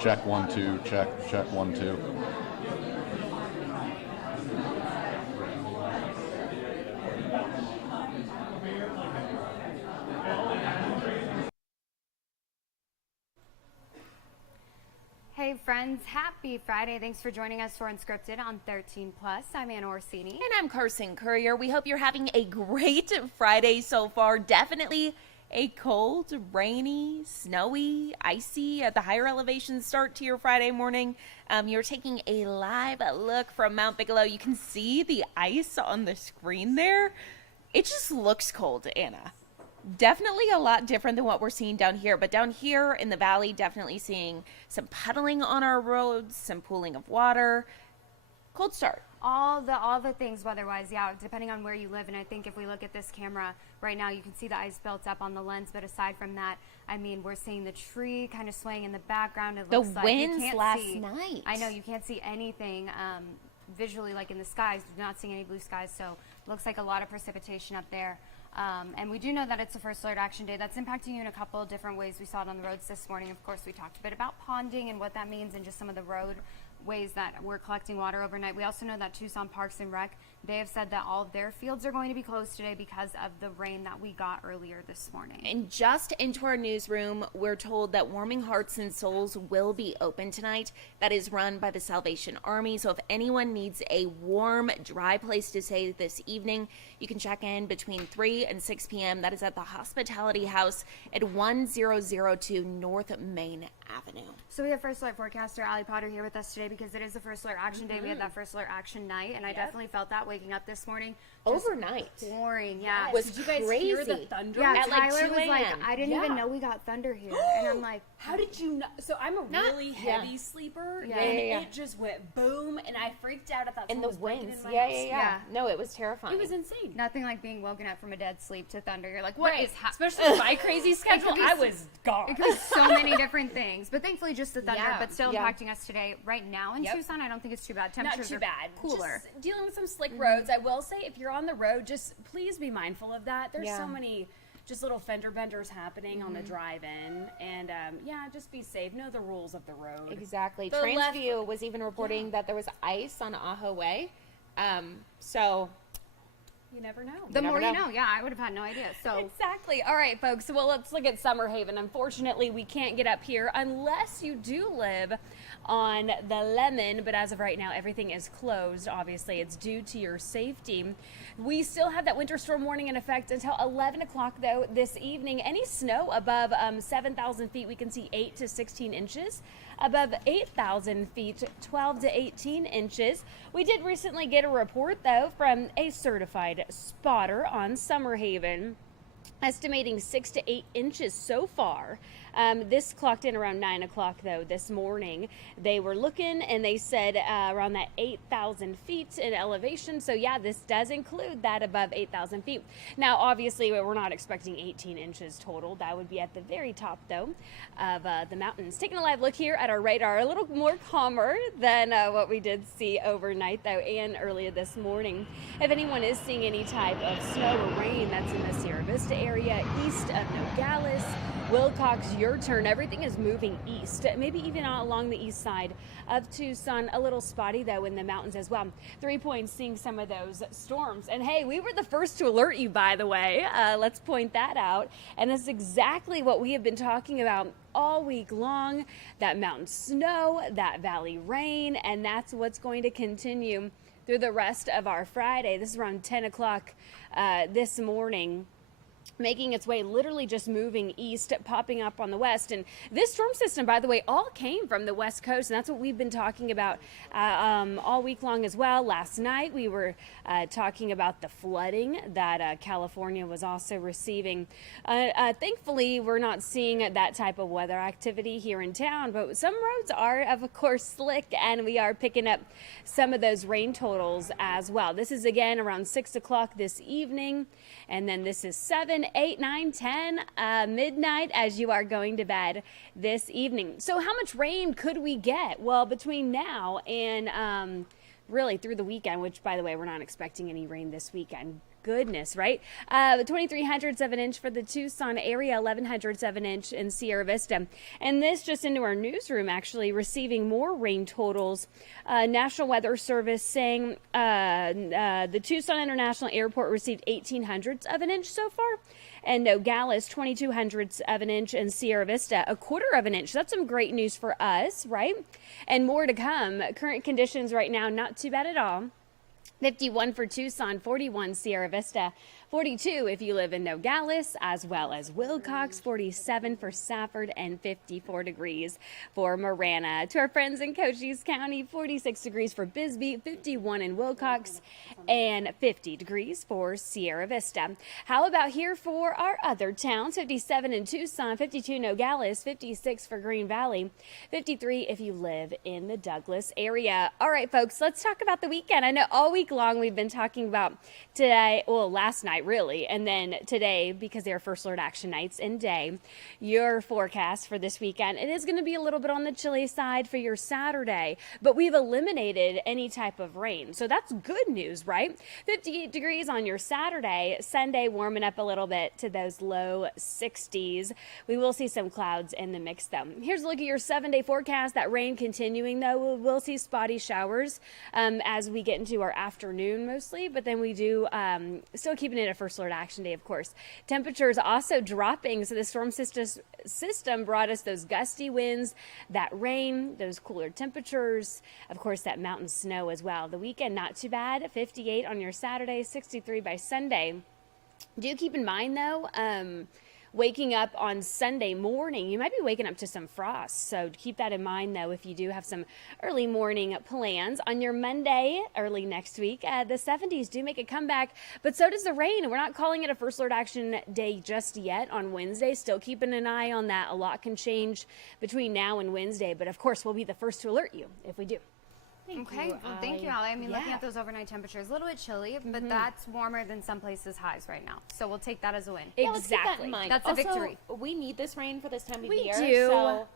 Check 1 2, check 1 2. Hey friends, happy Friday. Thanks for joining us for Unscripted on 13 Plus. I'm Anna Orsini. And I'm Carson Courier. We hope you're having a great Friday so far. Definitely a cold, rainy, snowy, icy at the higher elevation start to your Friday morning. You're taking a live look from Mount Bigelow. You can see the ice on the screen there. It just looks cold, Anna. Definitely a lot different than what we're seeing down here, but down here in the valley, definitely seeing some puddling on our roads, some pooling of water. Cold start. All the things weather-wise, yeah, depending on where you live. And I think if we look at this camera right now, you can see the ice built up on the lens. But aside from that, I mean, we're seeing the tree kind of swaying in the background. It looks like you winds can't last see, night. I know you can't see anything visually, like in the skies. We're not seeing any blue skies, so it looks like a lot of precipitation up there. And we do know that it's the first alert action day. That's impacting you in a couple of different ways. We saw it on the roads this morning. Of course, we talked a bit about ponding and what that means and just some of the road ways that we're collecting water overnight. We also know that Tucson Parks and Rec, they have said that all of their fields are going to be closed today because of the rain that we got earlier this morning. And just into our newsroom, we're told that Warming Hearts and Souls will be open tonight. That is run by the Salvation Army. So if anyone needs a warm, dry place to stay this evening, you can check in between 3 and 6 p.m. That is at the Hospitality House at 1002 North Main Avenue. So we have First Alert forecaster Ali Potter here with us today because it is the First Alert Action Day. We had that First Alert Action night, and I definitely felt that waking up this morning. Overnight. Pouring, yeah. It was Did you guys crazy. hear the thunder? Yeah, At like Tyler 2 was like, a.m. I didn't even know we got thunder here. And I'm like, How did you know? So I'm a really heavy sleeper, and it just went boom, and I freaked out. I thought And someone the was breaking winds. in my Yeah. house. No, it was terrifying. It was insane. nothing like being woken up from a dead sleep to thunder. You're like, what is happening? Especially with my crazy schedule, I was gone. It could be so many different things, but thankfully just the thunder, Yeah. but still impacting us today. Right now in Tucson, I don't think it's too bad. Not Temperatures too are bad. cooler. Just dealing with some slick roads. I will say, if you're on the road, just please be mindful of that. There's so many just little fender benders happening on the drive-in, and just be safe. Know the rules of the road. Exactly. The Transview was even reporting that there was ice on Ajo Way. So You never know. The more you know. know. Yeah, I would have had no idea. So Exactly. All right, folks. Well, let's look at Summer Haven. Unfortunately, we can't get up here unless you do live on the Lemon. But as of right now, everything is closed. Obviously, it's due to your safety. We still have that winter storm warning in effect until 11 o'clock, though, this evening. Any snow above 7,000 feet, we can see 8 to 16 inches. Above 8,000 feet, 12 to 18 inches. We did recently get a report, though, from a certified spotter on Summer Haven, estimating 6 to 8 inches so far. This clocked in around 9 o'clock, though, this morning. They were looking, and they said around that 8,000 feet in elevation. So, yeah, this does include that above 8,000 feet. Now, obviously, we're not expecting 18 inches total. That would be at the very top, though, of the mountains. Taking a live look here at our radar, a little more calmer than what we did see overnight, though, and earlier this morning. If anyone is seeing any type of snow or rain, that's in the Sierra Vista area, east of Nogales, Wilcox, your turn. Everything is moving east, maybe even along the east side of Tucson. A little spotty, though, in the mountains as well. 3 Points seeing some of those storms. And hey, we were the first to alert you, by the way. Let's point that out. And this is exactly what we have been talking about all week long. That mountain snow, that valley rain, and that's what's going to continue through the rest of our Friday. This is around 10 o'clock this morning. making its way, literally just moving east, popping up on the west. And this storm system, by the way, all came from the west coast, and that's what we've been talking about all week long as well. Last night we were talking about the flooding that California was also receiving. Thankfully, we're not seeing that type of weather activity here in town, but some roads are, of course, slick, and we are picking up some of those rain totals as well. This is again around 6 o'clock this evening, and then this is 7, 8, 9, 10, midnight as you are going to bed this evening. So how much rain could we get? Well, between now and really through the weekend, which, by the way, we're not expecting any rain this weekend. Goodness, right? 2,300ths of an inch for the Tucson area, 1,100ths of an inch in Sierra Vista. And this just into our newsroom, actually receiving more rain totals. National Weather Service saying the Tucson International Airport received 1,800ths of an inch so far. And Nogales, 2,200ths of an inch, and Sierra Vista, 1/4 of an inch. That's some great news for us, right? And more to come. Current conditions right now, not too bad at all. 51 for Tucson, 41 Sierra Vista, 42 if you live in Nogales, as well as Wilcox, 47 for Safford, and 54 degrees for Marana. To our friends in Cochise County, 46 degrees for Bisbee, 51 in Wilcox, and 50 degrees for Sierra Vista. How about here for our other towns? 57 in Tucson, 52 Nogales, 56 for Green Valley, 53 if you live in the Douglas area. All right, folks, let's talk about the weekend. I know all week long we've been talking about today, well, last night really, and then today, because they are First Alert Action nights and day, your forecast for this weekend. It is going to be a little bit on the chilly side for your Saturday, but we've eliminated any type of rain. So that's good news, right? 58 degrees on your Saturday. Sunday warming up a little bit to those low 60s. We will see some clouds in the mix though. Here's a look at your 7-day forecast. That rain continuing though. We'll see spotty showers as we get into our afternoon mostly, but then we do still keeping it a First Alert Action Day, of course. Temperatures also dropping, so the storm system brought us those gusty winds, that rain, those cooler temperatures, of course that mountain snow as well. The weekend not too bad, 58 on your Saturday, 63 by Sunday. Do keep in mind though, waking up on Sunday morning, you might be waking up to some frost. So keep that in mind, though, if you do have some early morning plans. On your Monday, early next week, the 70s do make a comeback, but so does the rain. We're not calling it a First Alert Action Day just yet on Wednesday. Still keeping an eye on that. A lot can change between now and Wednesday, but of course, we'll be the first to alert you if we do. Thank you, Allie. I mean, looking at those overnight temperatures, a little bit chilly, but that's warmer than some places' highs right now. So we'll take that as a win. Yeah, let's keep that in mind. That's also, a victory. We need this rain for this time of We year. do. So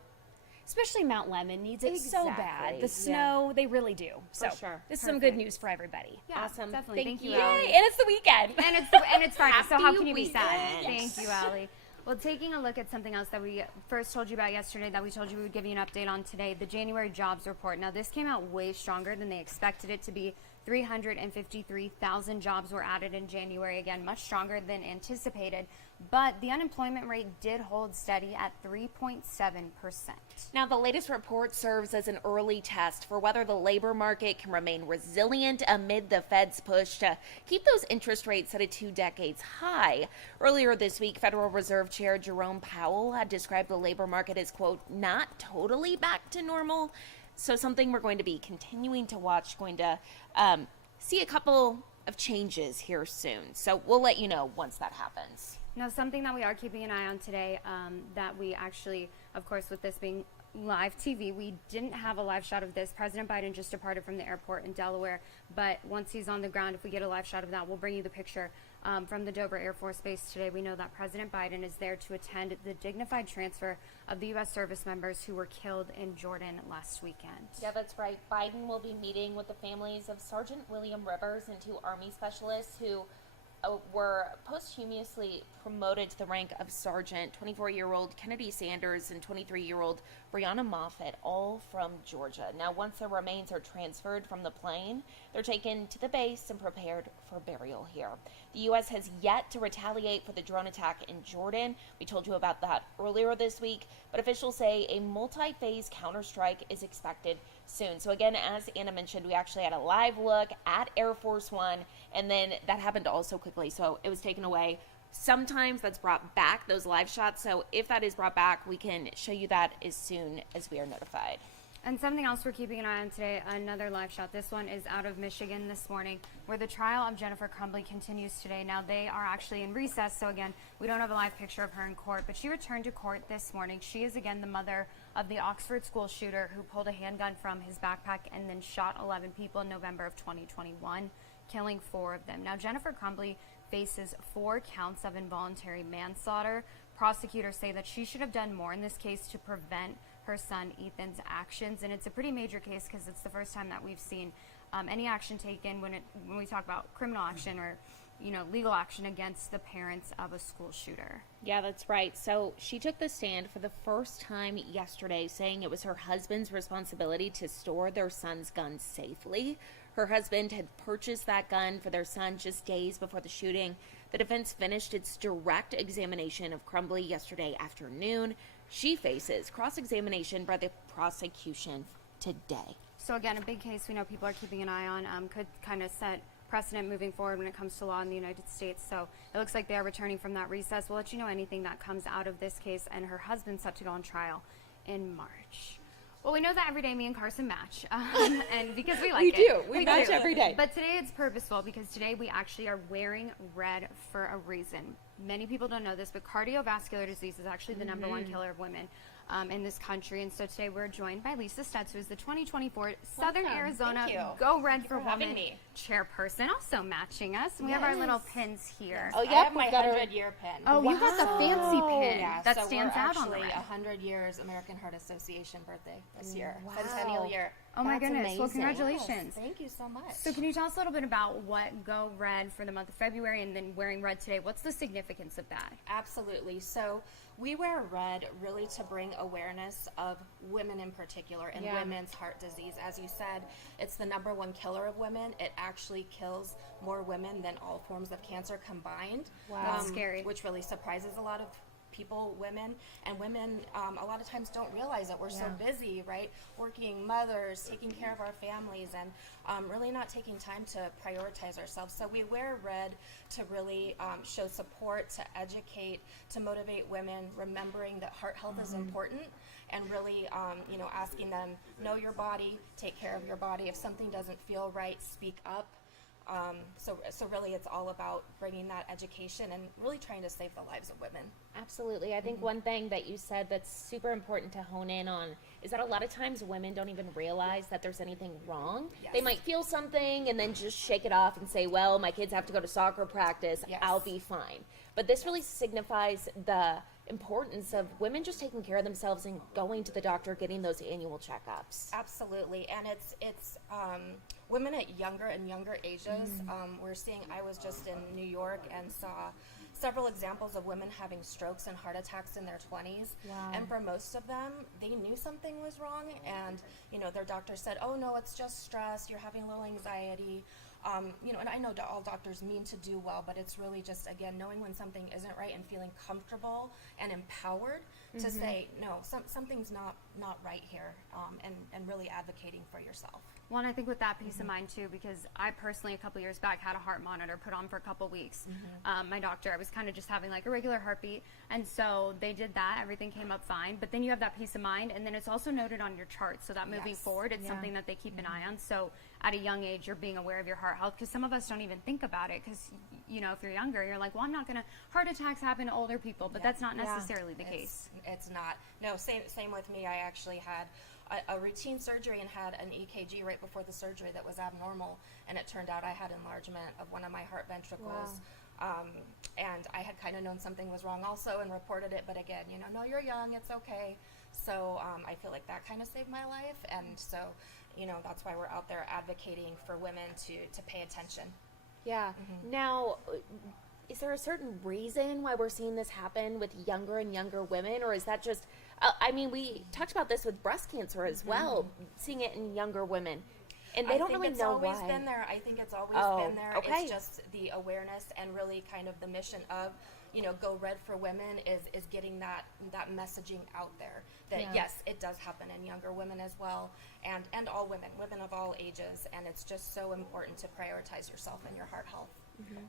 Especially Mount Lemon needs it so bad. The snow, they really do. So sure. This is some good news for everybody. Yeah, awesome. Definitely. Thank you, Yay, Allie. and it's the weekend. And it's Friday, so how can you be weekend. sad? Yes. Thank you, Allie. Well, taking a look at something else that we first told you about yesterday that we told you we would give you an update on today, the January jobs report. Now, this came out way stronger than they expected it to be. 353,000 jobs were added in January, again, much stronger than anticipated. But the unemployment rate did hold steady at 3.7%. Now, the latest report serves as an early test for whether the labor market can remain resilient amid the Fed's push to keep those interest rates at a 2-decade high. Earlier this week, Federal Reserve Chair Jerome Powell had described the labor market as, quote, not totally back to normal. So something we're going to be continuing to watch, going to see a couple of changes here soon. So we'll let you know once that happens. Now, something that we are keeping an eye on today that we actually, of course, with this being live TV, we didn't have a live shot of this. President Biden just departed from the airport in Delaware, but once he's on the ground, if we get a live shot of that, we'll bring you the picture from the Dover Air Force Base today. We know that President Biden is there to attend the dignified transfer of the U.S. service members who were killed in Jordan last weekend. Yeah, that's right. Biden will be meeting with the families of Sergeant William Rivers and 2 Army specialists who were posthumously promoted to the rank of sergeant. 24-year-old Kennedy Sanders and 23-year-old Brianna Moffitt, all from Georgia. Now, once their remains are transferred from the plane, they're taken to the base and prepared for burial here. The U.S. has yet to retaliate for the drone attack in Jordan. We told you about that earlier this week, but officials say a multi-phase counterstrike is expected soon. So again, as Anna mentioned, we actually had a live look at Air Force One, and then that happened also quickly, so it was taken away Sometimes that's brought back, those live shots. So if that is brought back, we can show you that as soon as we are notified. And something else we're keeping an eye on today, another live shot. This one is out of Michigan this morning, where the trial of Jennifer Crumbly continues today. Now, they are actually in recess, so again, we don't have a live picture of her in court, but she returned to court this morning. She is, again, the mother of the Oxford school shooter who pulled a handgun from his backpack and then shot 11 people in November of 2021, killing 4 of them. Now, Jennifer Crumbly faces 4 counts of involuntary manslaughter. Prosecutors say that she should have done more in this case to prevent her son Ethan's actions, and it's a pretty major case because it's the first time that we've seen any action taken when we talk about criminal action or legal action against the parents of a school shooter. Yeah, that's right. So she took the stand for the first time yesterday, saying it was her husband's responsibility to store their son's gun safely. Her husband had purchased that gun for their son just days before the shooting. The defense finished its direct examination of Crumbly yesterday afternoon. She faces cross-examination by the prosecution today. So again, a big case we know people are keeping an eye on, could kind of set precedent moving forward when it comes to law in the United States. So it looks like they are returning from that recess. We'll let you know anything that comes out of this case, and her husband's set to go on trial in March. Well, we know that every day me and Carson match, and because we like it. We match every day. But today it's purposeful because today we actually are wearing red for a reason. Many people don't know this, but cardiovascular disease is actually the number 1 killer of women in this country. And so today we're joined by Lisa Stutz, who is the 2024 Southern Arizona Go Red for Women chairperson, also matching us. And we have our little pins here. Oh, I have my 100-year pin. Oh, you got the fancy pin Yeah, that so stands we're out on the actually red. 100 years American Heart Association birthday this year. Wow. Centennial year. Oh my That's goodness. Well, amazing. congratulations. Yes, thank you so much. So can you tell us a little bit about what Go Red for the month of February and then wearing red today? What's the significance of that? Absolutely. So we wear red really to bring awareness of women in particular and women's heart disease. As you said, it's the number 1 killer of women. It actually kills more women than all forms of cancer combined. Wow. That's scary. Which really surprises a lot of people, women a lot of times don't realize that we're so busy, right? Working mothers, taking care of our families, and really not taking time to prioritize ourselves. So we wear red to really show support, to educate, to motivate women, remembering that heart health is important, and really asking them, know your body, take care of your body. If something doesn't feel right, speak up. So really it's all about bringing that education and really trying to save the lives of women. Absolutely. I think one thing that you said that's super important to hone in on is that a lot of times women don't even realize that there's anything wrong. Yes. They might feel something and then just shake it off and say, well, my kids have to go to soccer practice. Yes. I'll be fine. But this really signifies the importance of women just taking care of themselves and going to the doctor, getting those annual checkups. Absolutely, and it's women at younger and younger ages. We're seeing. I was just in New York and saw several examples of women having strokes and heart attacks in their 20s. Wow. And for most of them, they knew something was wrong, and their doctor said, "Oh no, it's just stress. You're having a little anxiety." And I know all doctors mean to do well, but it's really just, again, knowing when something isn't right and feeling comfortable and empowered to say, no, something's not right here, and really advocating for yourself. Well, and I think with that peace of mind too, because I personally a couple years back had a heart monitor put on for a couple weeks. My doctor, I was kind of just having like a regular heartbeat, and so they did that. Everything came up fine, but then you have that peace of mind, and then it's also noted on your chart, so that moving forward, it's something that they keep an eye on. So at a young age, you're being aware of your heart health, because some of us don't even think about it, because if you're younger, you're like, well, I'm not gonna. Heart attacks happen to older people, but that's not necessarily the case. It's not. No, same with me. I actually had a routine surgery and had an EKG right before the surgery that was abnormal, and it turned out I had enlargement of one of my heart ventricles. And I had kind of known something was wrong also and reported it, but again, no, you're young, it's okay. So I feel like that kind of saved my life, and so that's why we're out there advocating for women to pay attention. Yeah. Now, is there a certain reason why we're seeing this happen with younger and younger women, or is that just we talked about this with breast cancer as well, seeing it in younger women, and they don't really know why. I think it's always been there. I think it's always been there. Okay. It's just the awareness and really kind of the mission of, Go Red for Women is getting that messaging out there that yes, it does happen in younger women as well, and all women of all ages, and it's just so important to prioritize yourself and your heart health.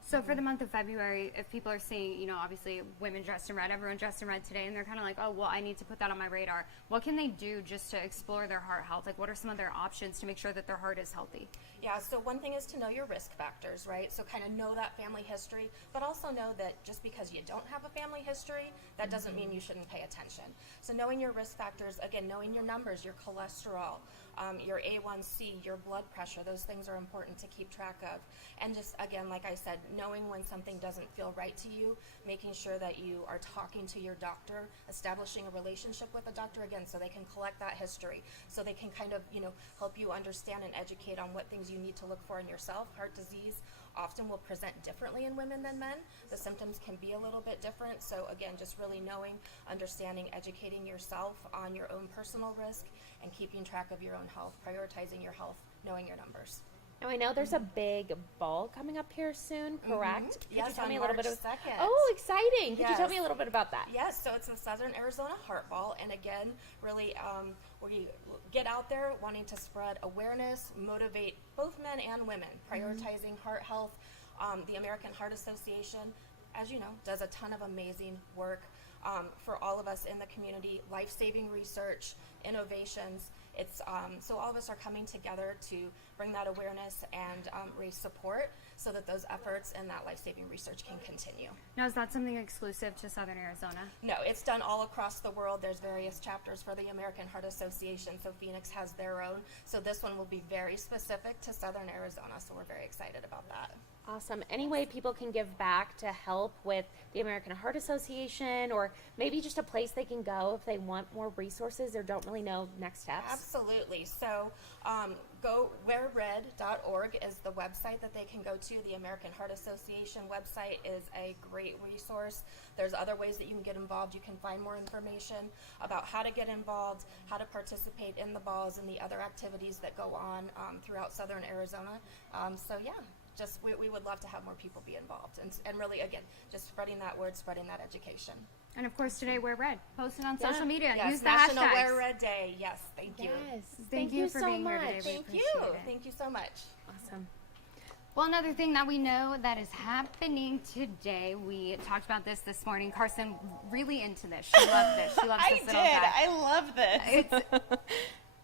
So for the month of February, if people are seeing, you know, obviously women dressed in red, everyone dressed in red today, and they're kind of like, oh, well, I need to put that on my radar. What can they do just to explore their heart health? Like, what are some of their options to make sure that their heart is healthy? Yeah, so one thing is to know your risk factors, right? So kind of know that family history, but also know that just because you don't have a family history, that doesn't mean you shouldn't pay attention. So knowing your risk factors, again, knowing your numbers, your cholesterol, your A1C, your blood pressure, those things are important to keep track of. And just, again, like I said, knowing when something doesn't feel right to you, making sure that you are talking to your doctor, establishing a relationship with a doctor, again, so they can collect that history, so they can kind of, you know, help you understand and educate on what things you need to look for in yourself. Heart disease often will present differently in women than men. The symptoms can be a little bit different. So again, just really knowing, understanding, educating yourself on your own personal risk and keeping track of your own health, prioritizing your health, knowing your numbers. Now, I know there's a big ball coming up here soon, correct? Could Yes, you tell on me a little March bit of 2nd. Oh, exciting. Could you tell Yes. me a little bit about that? Yes, so it's the Southern Arizona Heart Ball, and again, really, we get out there wanting to spread awareness, motivate both men and women, prioritizing heart health. The American Heart Association, as you know, does a ton of amazing work for all of us in the community, life-saving research, innovations. It's so all of us are coming together to bring that awareness and raise support so that those efforts and that life-saving research can continue. Now, is that something exclusive to Southern Arizona? No, it's done all across the world. There's various chapters for the American Heart Association, so Phoenix has their own. So this one will be very specific to Southern Arizona, so we're very excited about that. Awesome. Any way people can give back to help with the American Heart Association, or maybe just a place they can go if they want more resources or don't really know next steps? Absolutely. So go wearred.org is the website that they can go to. The American Heart Association website is a great resource. There's other ways that you can get involved. You can find more information about how to get involved, how to participate in the balls and the other activities that go on throughout Southern Arizona. So yeah. Just we would love to have more people be involved and really, again, just spreading that word, spreading that education. And of course, today wear red. Post it on social Yeah. media. Yes, Use the National hashtags. Wear Red Day. Yes, thank you. Yes. Thank you for so being here much. today. We Thank you. appreciate it. Thank you so much. Awesome. Well, another thing that we know that is happening today, we talked about this morning. Carson really into this. She loved this. She loves this little guy. I love this. It's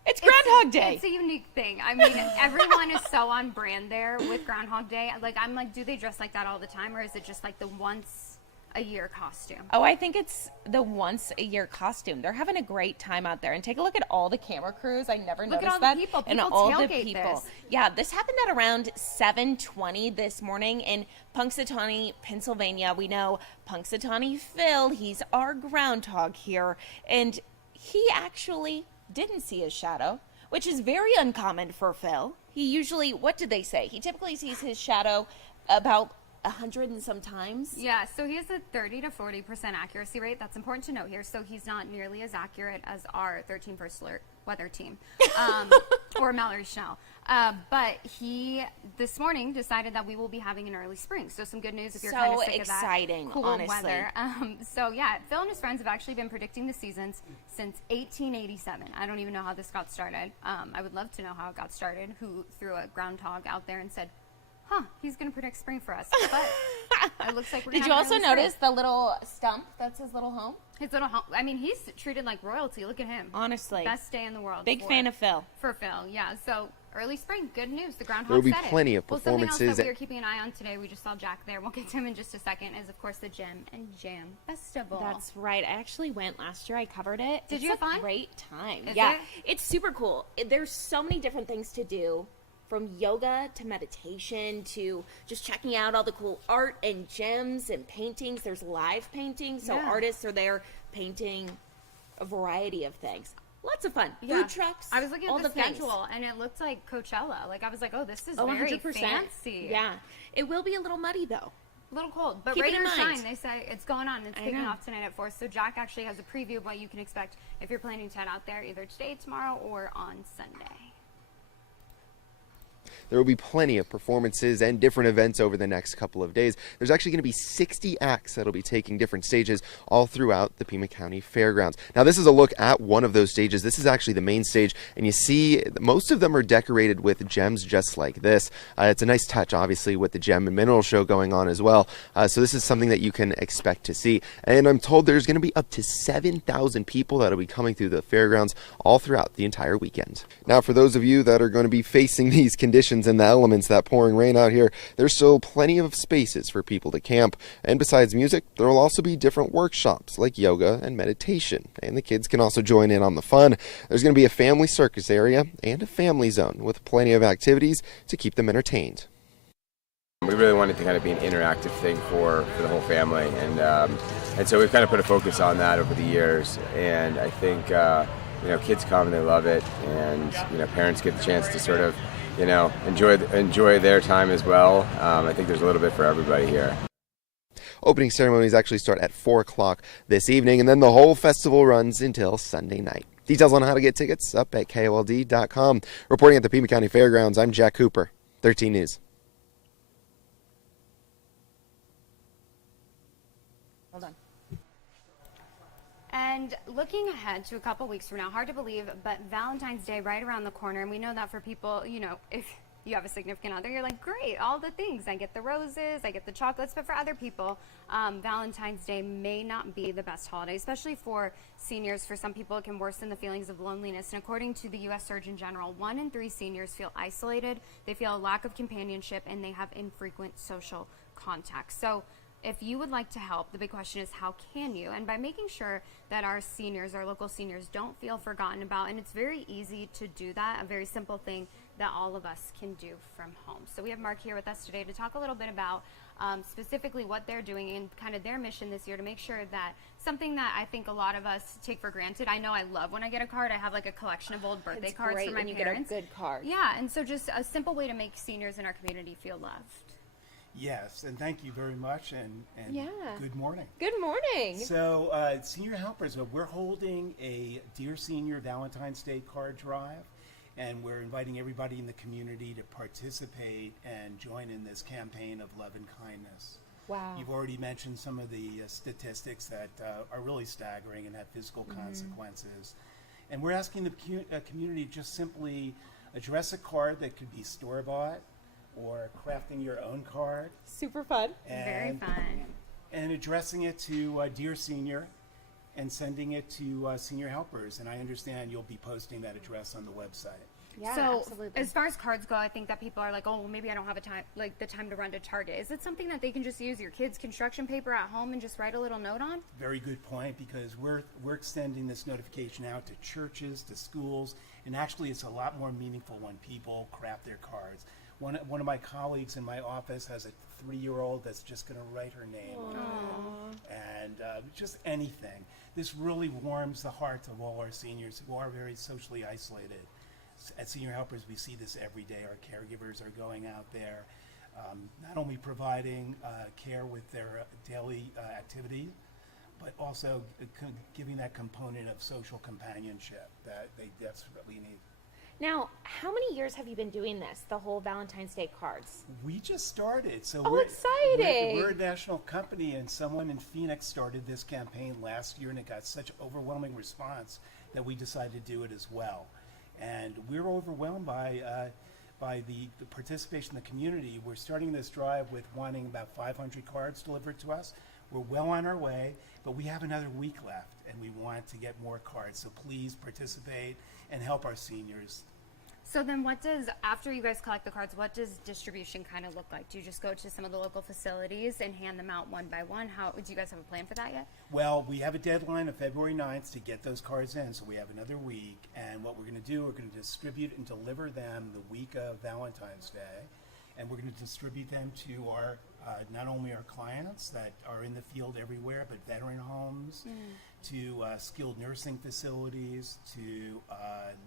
It's Groundhog Day. It's a unique thing. I mean, everyone is so on brand there with Groundhog Day. Like, I'm like, do they dress like that all the time, or is it just like the once a year costume? Oh, I think it's the once a year costume. They're having a great time out there. And take a look at all the camera crews. I never Look at noticed all that. the people. And People all the tailgate people. this. Yeah, this happened at around 7:20 this morning in Punxsutawney, Pennsylvania. We know Punxsutawney Phil, he's our groundhog here. And he actually didn't see his shadow, which is very uncommon for Phil. He usually, what did they say? He typically sees his shadow about 100 and some times. Yeah, so he has a 30 to 40% accuracy rate. That's important to note here. So he's not nearly as accurate as our 13 First Alert weather team or Mallory Schnell. But he, this morning, decided that we will be having an early spring. So some good news if you're So kind of sick exciting, of that cool honestly. weather. So yeah, Phil and his friends have actually been predicting the seasons since 1887. I don't even know how this got started. I would love to know how it got started. Who threw a groundhog out there and said, he's going to predict spring for us. But it looks like we're Did gonna you have also an early notice the little stump? That's his little home. spring. His little home? I mean, he's treated like royalty. Look at him. Honestly. Best day in the world. Big for- fan of Phil. For Phil, yeah. So early spring, good news. The groundhog There will be said it. plenty of Well, something else performances that we are keeping an eye on today, we just saw Jack there. We'll get to him in just a second, is of course the Gem and Jam Festival. That's right. I actually went last year. I covered it. Did It's you a have fun? Great time. Is yeah, it? it's super cool. There's so many different things to do, from yoga to meditation to just checking out all the cool art and gems and paintings. There's live paintings, so Yeah. artists are there painting a variety of things. Lots of fun. Yeah. Food trucks. I was looking all at the things. schedule, and it looked like Coachella. Like, I was like, oh, this is Oh, very 100%. fancy. Yeah. It will be a little muddy, though. A little cold, but Keep it rain in or mind. shine, they say it's going on. It's I kicking know. off tonight at 4. So Jack actually has a preview of what you can expect if you're planning to head out there either today, tomorrow, or on Sunday. There will be plenty of performances and different events over the next couple of days. There's actually going to be 60 acts that'll be taking different stages all throughout the Pima County Fairgrounds. Now, this is a look at one of those stages. This is actually the main stage, and you see most of them are decorated with gems just like this. It's a nice touch, obviously, with the Gem and Mineral Show going on as well. So this is something that you can expect to see. And I'm told there's going to be up to 7,000 people that will be coming through the fairgrounds all throughout the entire weekend. Now, for those of you that are going to be facing these conditions and the elements, that pouring rain out here, there's still plenty of spaces for people to camp. And besides music, there will also be different workshops like yoga and meditation. And the kids can also join in on the fun. There's going to be a family circus area and a family zone with plenty of activities to keep them entertained. We really wanted to kind of be an interactive thing for the whole family, and so we've kind of put a focus on that over the years. And I think kids come and they love it, and parents get the chance to sort of enjoy their time as well. I think there's a little bit for everybody here. Opening ceremonies actually start at 4 o'clock this evening, and then the whole festival runs until Sunday night. Details on how to get tickets up at KOLD.com. Reporting at the Pima County Fairgrounds, I'm Jack Cooper, 13 News. Hold on. And looking ahead to a couple weeks from now, hard to believe, but Valentine's Day right around the corner. And we know that for people, if you have a significant other, you're like, great, all the things. I get the roses, I get the chocolates. But for other people, Valentine's Day may not be the best holiday, especially for seniors. For some people, it can worsen the feelings of loneliness. And according to the U.S. Surgeon General, 1 in 3 seniors feel isolated, they feel a lack of companionship, and they have infrequent social contact. So if you would like to help, the big question is, how can you? And by making sure that our seniors, our local seniors, don't feel forgotten about. And it's very easy to do that, a very simple thing that all of us can do from home. So we have Mark here with us today to talk a little bit about specifically what they're doing and kind of their mission this year to make sure that something that I think a lot of us take for granted. I know I love when I get a card. I have like a collection of old birthday cards great for my when you parents. get a good card. Yeah, and so just a simple way to make seniors in our community feel loved. Yes, and thank you very much, and Yeah. good morning. Good morning. So, Senior Helpers, we're holding a Dear Senior Valentine's Day card drive, and we're inviting everybody in the community to participate and join in this campaign of love and kindness. Wow. You've already mentioned some of the statistics that are really staggering and have physical consequences. And we're asking the community to just simply address a card that could be store-bought, or crafting your own card. Super fun. Very fun. And addressing it to Dear Senior and sending it to Senior Helpers. And I understand you'll be posting that address on the website. Yeah, So absolutely. as far as cards go, I think that people are like, oh, well, maybe I don't have the time to run to Target. Is it something that they can just use your kids' construction paper at home and just write a little note on? Very good point, because we're extending this notification out to churches, to schools, and actually it's a lot more meaningful when people craft their cards. One of my colleagues in my office has a 3-year-old that's just going to write her name on it. And just anything. This really warms the hearts of all our seniors who are very socially isolated. At Senior Helpers, we see this every day. Our caregivers are going out there, not only providing care with their daily activity, but also giving that component of social companionship that they desperately need. Now, how many years have you been doing this, the whole Valentine's Day cards? We just started. So Oh, exciting. We're a national company, and someone in Phoenix started this campaign last year, and it got such overwhelming response that we decided to do it as well. And we're overwhelmed by the participation in the community. We're starting this drive with wanting about 500 cards delivered to us. We're well on our way, but we have another week left, and we want to get more cards. So please participate and help our seniors. So then after you guys collect the cards, what does distribution kind of look like? Do you just go to some of the local facilities and hand them out one by one? Do you guys have a plan for that yet? Well, we have a deadline of February 9th to get those cards in, so we have another week. And what we're going to do, we're going to distribute and deliver them the week of Valentine's Day. And we're going to distribute them to our not only our clients that are in the field everywhere, but veteran homes, to skilled nursing facilities, to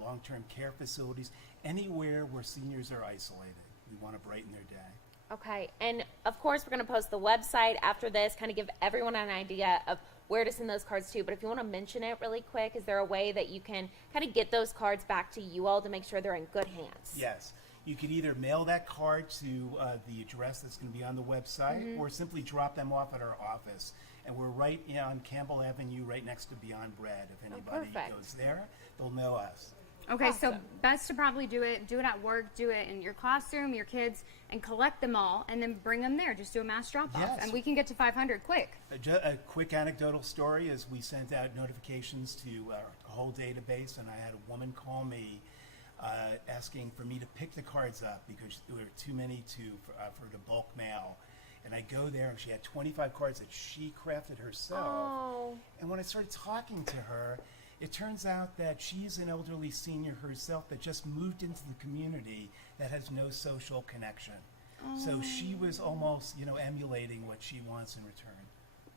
long-term care facilities, anywhere where seniors are isolated. We want to brighten their day. Okay, and of course we're going to post the website after this, kind of give everyone an idea of where to send those cards to. But if you want to mention it really quick, is there a way that you can kind of get those cards back to you all to make sure they're in good hands? Yes. You could either mail that card to the address that's going to be on the website, or simply drop them off at our office. And we're right on Campbell Avenue, right next to Beyond Bread. If anybody perfect. goes there, they'll know us. Okay, so best to probably do it at work, do it in your classroom, your kids, and collect them all, and then bring them there. Just do a mass drop-off, Yes. and we can get to 500 quick. A quick anecdotal story is we sent out notifications to our whole database, and I had a woman call me asking for me to pick the cards up because there were too many for the bulk mail. And I go there, and she had 25 cards that she crafted herself. Oh. And when I started talking to her, it turns out that she's an elderly senior herself that just moved into the community that has no social connection. So she was almost, emulating what she wants in return.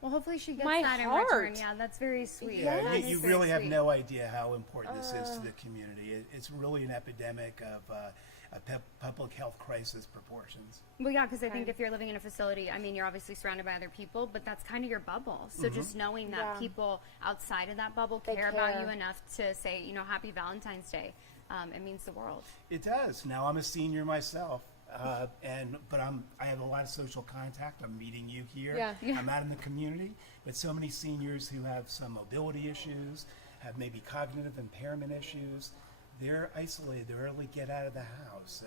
Well, hopefully she gets My that in heart. return. Yeah, that's very sweet. Yeah, That is you very really have sweet. no idea how important this is to the community. It's really an epidemic of public health crisis proportions. Well, yeah, because I think if you're living in a facility, I mean, you're obviously surrounded by other people, but that's kind of your bubble. So just knowing that people outside of that bubble care about you enough to say, Happy Valentine's Day, it means the world. It does. Now I'm a senior myself, but I have a lot of social contact. I'm meeting you here. Yeah. I'm out in the community, but so many seniors who have some mobility issues, have maybe cognitive impairment issues. They're isolated. They rarely get out of the house. So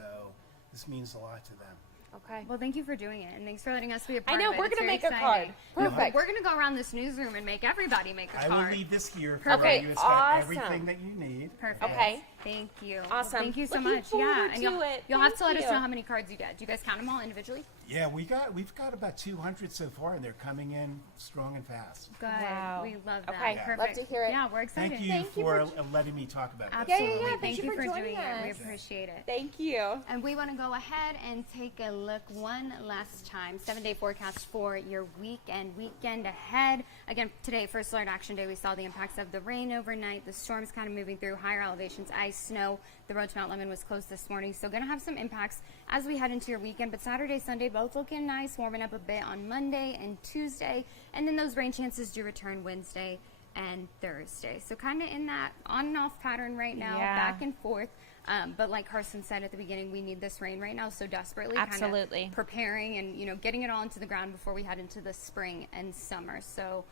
this means a lot to them. Okay. Well, thank you for doing it, and thanks for letting us be a I part know, of it. we're It's gonna very make a card. exciting. Perfect. We're going to go around this newsroom and make everybody make a I card. will leave this here for Okay, you. It's got awesome. everything that you need. Perfect. Okay. Thank you. Awesome. Well, thank you so Looking much. forward Yeah, and to you'll, it. you'll have to Thank let us you. know how many cards you get. Do you guys count them all individually? Yeah, we've got about 200 so far, and they're coming in strong and fast. Good. Wow. We love that. Okay, Perfect. love to hear it. Yeah, we're excited. Thank you for letting me talk about this. Absolutely. Yeah, Thank you for joining doing it. We us. appreciate it. Thank you. And we want to go ahead and take a look one last time. 7-day forecast for your weekend ahead. Again, today, First Alert Action Day, we saw the impacts of the rain overnight, the storms kind of moving through, higher elevations, ice, snow. The road to Mount Lemon was closed this morning, so going to have some impacts as we head into your weekend. But Saturday, Sunday, both looking nice, warming up a bit on Monday and Tuesday. And then those rain chances do return Wednesday and Thursday. So kind of in that on and off pattern right now, Yeah. back and forth. But like Carson said at the beginning, we need this rain right now so desperately. Absolutely. Kind of preparing and getting it all into the ground before we head into the spring and summer. So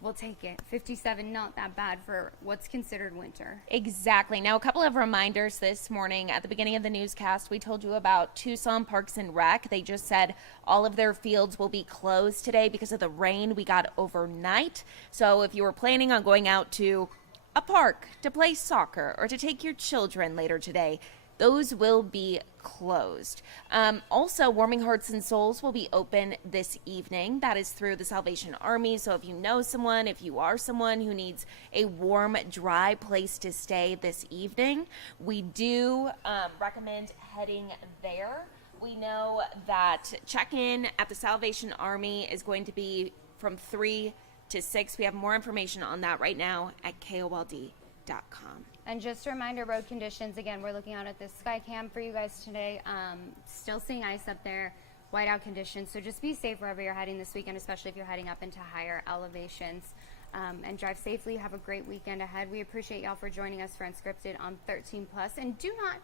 we'll take it. 57, not that bad for what's considered winter. Exactly. Now, a couple of reminders this morning. At the beginning of the newscast, we told you about Tucson Parks and Rec. They just said all of their fields will be closed today because of the rain we got overnight. So if you were planning on going out to a park to play soccer or to take your children later today, those will be closed. Also, Warming Hearts and Souls will be open this evening. That is through the Salvation Army. So if you know someone, if you are someone who needs a warm, dry place to stay this evening, we do recommend heading there. We know that check-in at the Salvation Army is going to be from 3 to 6. We have more information on that right now at KOLD.com. And just a reminder, road conditions, again, we're looking out at this sky cam for you guys today. Still seeing ice up there, whiteout conditions. So just be safe wherever you're heading this weekend, especially if you're heading up into higher elevations. And drive safely. Have a great weekend ahead. We appreciate y'all for joining us for Unscripted on 13+. And do not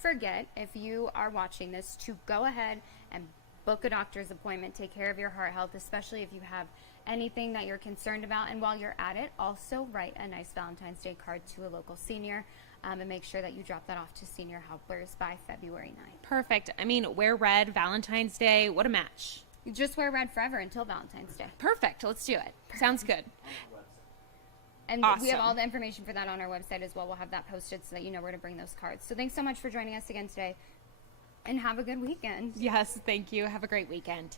forget, if you are watching this, to go ahead and book a doctor's appointment. Take care of your heart health, especially if you have anything that you're concerned about. And while you're at it, also write a nice Valentine's Day card to a local senior, and make sure that you drop that off to senior helpers by February 9th. Perfect. I mean, wear red, Valentine's Day. What a match. You just wear red forever until Valentine's Day. Perfect. Let's do it. Sounds good. And we have Awesome. all the information for that on our website as well. We'll have that posted so that you know where to bring those cards. So thanks so much for joining us again today, and have a good weekend. Yes, thank you. Have a great weekend.